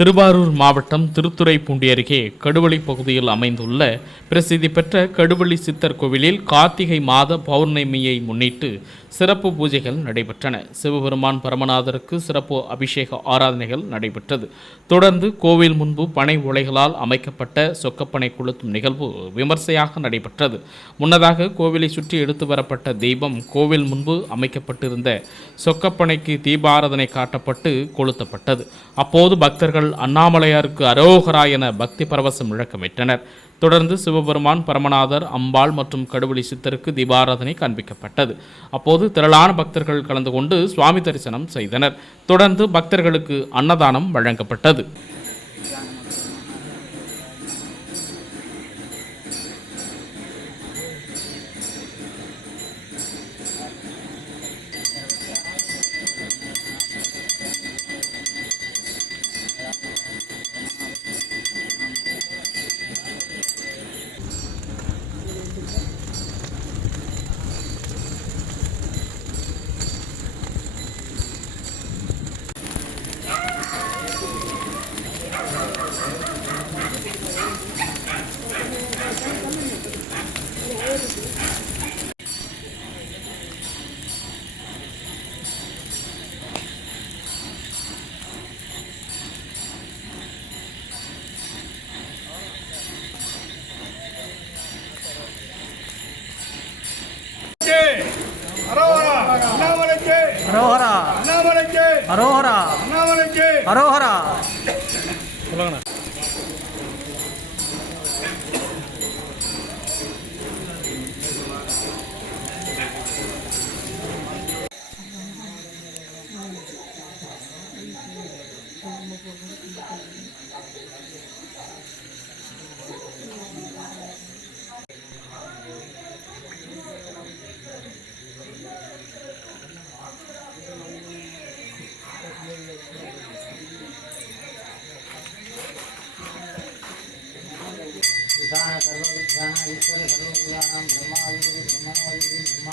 திருவாரூர் மாவட்டம் திருத்துறைப்பூண்டி அருகே கடுவளி பகுதியில் அமைந்துள்ள பிரசித்தி பெற்ற கடுவளி சித்தர் கோவிலில் கார்த்திகை மாத பௌர்ணமியை முன்னிட்டு சிறப்பு பூஜைகள் நடைபெற்றன. சிவபெருமான் பரமநாதருக்கு சிறப்பு அபிஷேக ஆராதனைகள் நடைபெற்றது. தொடர்ந்து கோவில் முன்பு பனை உலைகளால் அமைக்கப்பட்ட சொக்கப்பனை கொளுத்தும் நிகழ்வு விமர்சையாக நடைபெற்றது. முன்னதாக கோவிலை சுற்றி எடுத்து வரப்பட்ட தீபம் கோவில் முன்பு அமைக்கப்பட்டிருந்த சொக்கப்பனைக்கு தீபாராதனை காட்டப்பட்டு கொளுத்தப்பட்டது. அப்போது பக்தர்கள் அண்ணாமலையாருக்கு அரோகரா என பக்தி பரவசம் முழக்கமிட்டனர் தொடர்ந்து சிவபெருமான் பரமநாதர் அம்பாள் மற்றும் கடுவெளி சித்தருக்கு தீபாராதனை காண்பிக்கப்பட்டது. அப்போது திரளான பக்தர்கள் கலந்து கொண்டு சுவாமி தரிசனம் செய்தனர். தொடர்ந்து பக்தர்களுக்கு அன்னதானம் வழங்கப்பட்டது. அரோஹரா. அண்ணாமலைக்கு. அரோஹரா. அண்ணாமலைக்கு. विद्वान् सर्वविद्वान् ईश्वर सर्वविदानं ब्रह्मा ब्रह्मा ब्रह्म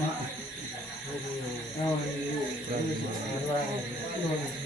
မဟုတ်ဘူးဟုတ်ဘူး